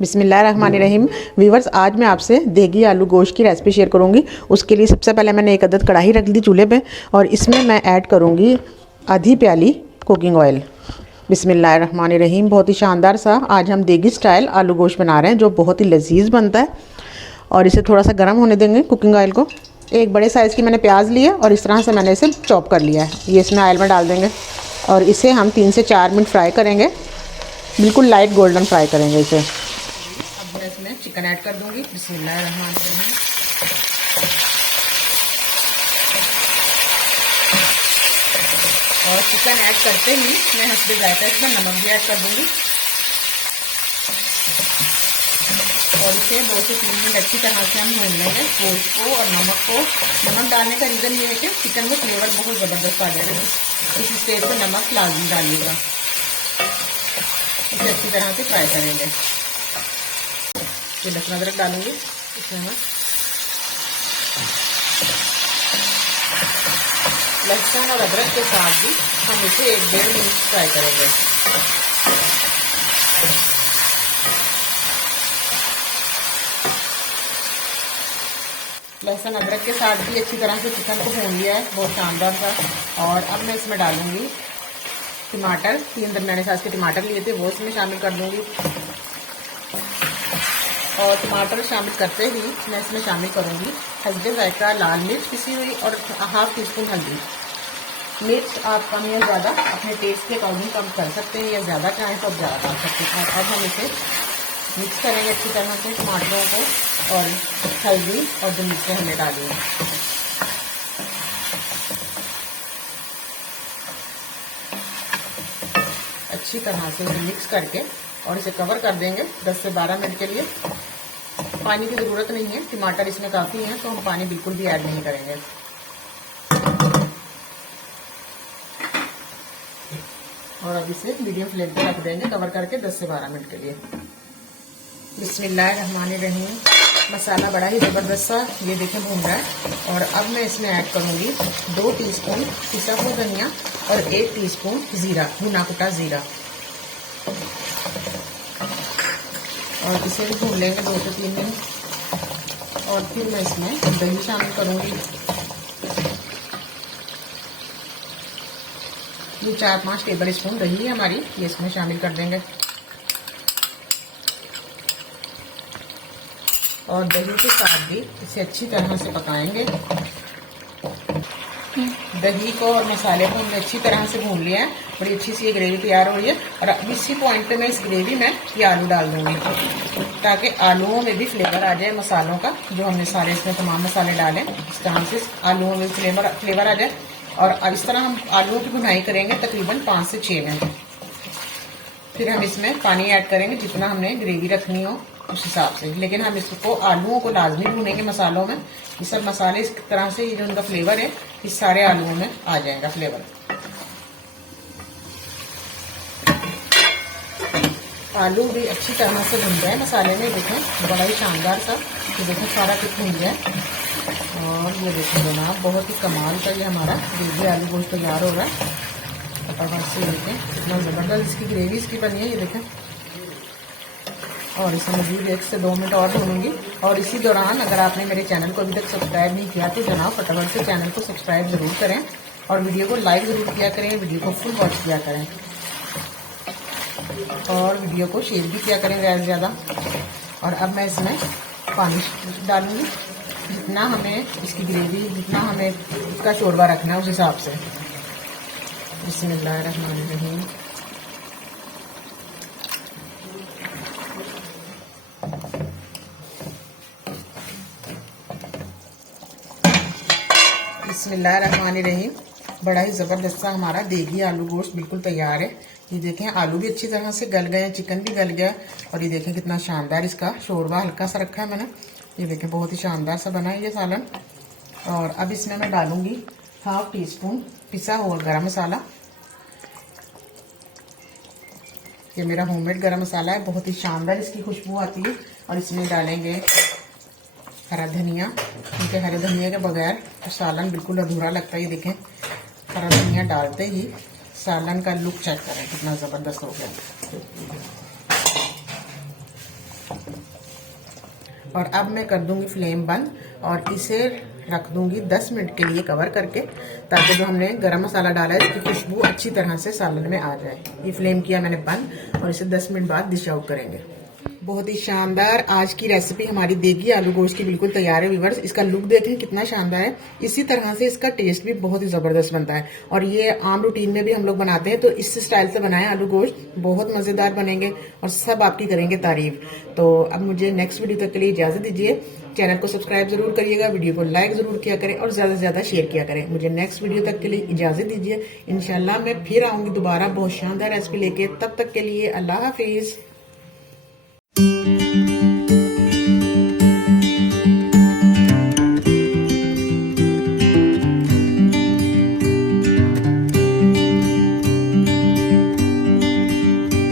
बिस्मिल्लाहिर्रहमानिर्रहीम। वीवर्स, आज मैं आपसे देगी आलू गोश्त की रेसिपी शेयर करूंगी। उसके लिए सबसे पहले मैंने एक अदद कढ़ाई रख दी चूल्हे पे और इसमें मैं ऐड करूंगी आधी प्याली कुकिंग ऑयल। बिस्मिल्लाहिर्रहमानिर्रहीम। बहुत ही शानदार सा आज हम देगी स्टाइल आलू गोश्त बना रहे हैं जो बहुत ही लजीज बनता है। और इसे थोड़ा सा गर्म होने देंगे कुकिंग ऑयल को। एक बड़े साइज़ की मैंने प्याज ली है और इस तरह से मैंने इसे चॉप कर लिया है। ये इसमें ऑयल में डाल देंगे और इसे हम 3 से 4 मिनट फ्राई करेंगे। बिल्कुल लाइट गोल्डन फ्राई करेंगे इसे। अब मैं इसमें चिकन ऐड कर दूंगी। बिस्मिल्लाहिर्रहमानिर्रहीम। और चिकन ऐड करते ही मैं हस्बे जायका इसमें नमक भी ऐड कर दूंगी और इसे 2 से 3 मिनट अच्छी तरह से हम भून लेंगे गोश्त को और नमक को। नमक डालने का रीज़न ये है कि चिकन में फ्लेवर बहुत ज़बरदस्त आ जाएगा। इस स्टेज पर नमक लाजमी डालिएगा। इसे अच्छी तरह से फ्राई करेंगे। लहसुन अदरक डालूंगी इसमें मैं। लहसुन और अदरक के साथ भी हम इसे 1-1.5 मिनट फ्राई करेंगे। लहसुन अदरक के साथ भी अच्छी तरह से चिकन को भून लिया है, बहुत शानदार था। और अब मैं इसमें डालूंगी टमाटर। 3 दरमियाने साइज के टमाटर लिए थे, वो इसमें शामिल कर दूंगी। और टमाटर शामिल करते ही मैं इसमें शामिल करूंगी हल्दी, जायका, लाल मिर्च पिसी हुई और 1/2 टीस्पून हल्दी। मिर्च आप कम या ज़्यादा अपने टेस्ट के अकॉर्डिंग कम कर सकते हैं या ज़्यादा चाहें तो आप ज़्यादा डाल सकते हैं। और अब हम इसे मिक्स करेंगे अच्छी तरह से टमाटरों को और हल्दी और जो मिर्चें हमने डाली हैं। अच्छी तरह से इसे मिक्स करके और इसे कवर कर देंगे 10 से 12 मिनट के लिए। पानी की ज़रूरत नहीं है, टमाटर इसमें काफ़ी हैं तो हम पानी बिल्कुल भी ऐड नहीं करेंगे। और अब इसे मीडियम फ्लेम पे रख देंगे कवर करके 10 से 12 मिनट के लिए। बिस्मिल्लाहिर्रहमानिर्रहीम। मसाला बड़ा ही ज़बरदस्त सा ये देखें भून रहा है। और अब मैं इसमें ऐड करूँगी 2 टीस्पून पिसा हुआ धनिया और 1 टीस्पून ज़ीरा, भुना कुटा ज़ीरा। और इसे भी भून लेंगे 2 से 3 मिनट। और फिर मैं इसमें दही शामिल करूँगी। ये 4-5 टेबल स्पून दही है हमारी, ये इसमें शामिल कर देंगे। और दही के साथ भी इसे अच्छी तरह से पकाएंगे। दही को और मसाले को हमने अच्छी तरह से भून लिया है। बड़ी अच्छी सी ये ग्रेवी तैयार हो रही है। और अब इसी पॉइंट पे मैं इस ग्रेवी में ये आलू डाल दूंगी ताकि आलूओं में भी फ्लेवर आ जाए मसालों का, जो हमने सारे इसमें तमाम मसाले डाले। इस तरह से आलूओं में फ्लेवर आ जाए। और इस तरह हम आलूओं की भुनाई करेंगे तकरीबन 5 से 6 मिनट। फिर हम इसमें पानी ऐड करेंगे जितना हमने ग्रेवी रखनी हो उस हिसाब से। लेकिन हम इसको आलूओं को लाजमी भूनेंगे मसालों में। ये सब मसाले इस तरह से ये जो उनका फ्लेवर है इस सारे आलूओं में आ जाएगा फ्लेवर। आलू भी अच्छी तरह से भुन जाए मसाले में। देखें बड़ा ही शानदार सा, तो देखें सारा कुछ भुन जाए। और ये देखें जनाब बहुत ही कमाल का ये हमारा देगी आलू गोश्त तैयार हो रहा है। फटाफट से देखें कितना ज़बरदस्त इसकी ग्रेवी इसकी बनी है, ये देखें। और इसे मज़ीद 1 से 2 मिनट और भूनूंगी। और इसी दौरान अगर आपने मेरे चैनल को अभी तक सब्सक्राइब नहीं किया तो जनाब फटाफट से चैनल को सब्सक्राइब ज़रूर करें और वीडियो को लाइक ज़रूर किया करें, वीडियो को फुल वॉच किया करें और वीडियो को शेयर भी किया करें ज़्यादा से ज़्यादा। और अब मैं इसमें पानी डालूंगी जितना हमें इसकी ग्रेवी, जितना हमें इसका शोरबा रखना है उस हिसाब से। बिस्मिल्लाहिर्रहमानिर्रहीम। बिस्मिल्लाहिर्रहमानिर्रहीम। बड़ा ही ज़बरदस्त सा हमारा देगी आलू गोश्त बिल्कुल तैयार है। ये देखें आलू भी अच्छी तरह से गल गए हैं, चिकन भी गल गया। और ये देखें कितना शानदार इसका शोरबा हल्का सा रखा है मैंने। ये देखें बहुत ही शानदार सा बना है ये सालन। और अब इसमें मैं डालूंगी 1/2 टीस्पून पिसा हुआ गरम मसाला। ये मेरा होममेड गरम मसाला है, बहुत ही शानदार इसकी खुशबू आती है। और इसमें डालेंगे हरा धनिया, क्योंकि हरे धनिया के बगैर तो सालन बिल्कुल अधूरा लगता है। ये देखें हरा धनिया डालते ही सालन का लुक चेक करें कितना ज़बरदस्त हो गया। और अब मैं कर दूंगी फ्लेम बंद और इसे रख दूंगी 10 मिनट के लिए कवर करके, ताकि जो हमने गरम मसाला डाला है इसकी खुशबू अच्छी तरह से सालन में आ जाए। ये फ्लेम किया मैंने बंद और इसे 10 मिनट बाद डिश आउट करेंगे। बहुत ही शानदार आज की रेसिपी हमारी देगी आलू गोश्त की बिल्कुल तैयार है व्यूअर्स। इसका लुक देखें कितना शानदार है, इसी तरह से इसका टेस्ट भी बहुत ही ज़बरदस्त बनता है। और ये आम रूटीन में भी हम लोग बनाते हैं, तो इस स्टाइल से बनाएं आलू गोश्त, बहुत मज़ेदार बनेंगे और सब आपकी करेंगे तारीफ। तो अब मुझे नेक्स्ट वीडियो तक के लिए इजाज़त दीजिए। चैनल को सब्सक्राइब जरूर करिएगा, वीडियो को लाइक जरूर किया करें और ज़्यादा से ज़्यादा शेयर किया करें। मुझे नेक्स्ट वीडियो तक के लिए इजाज़त दीजिए। इंशाल्लाह मैं फिर आऊँगी दोबारा बहुत शानदार रेसिपी लेके। तब तक के लिए अल्लाह हाफिज़।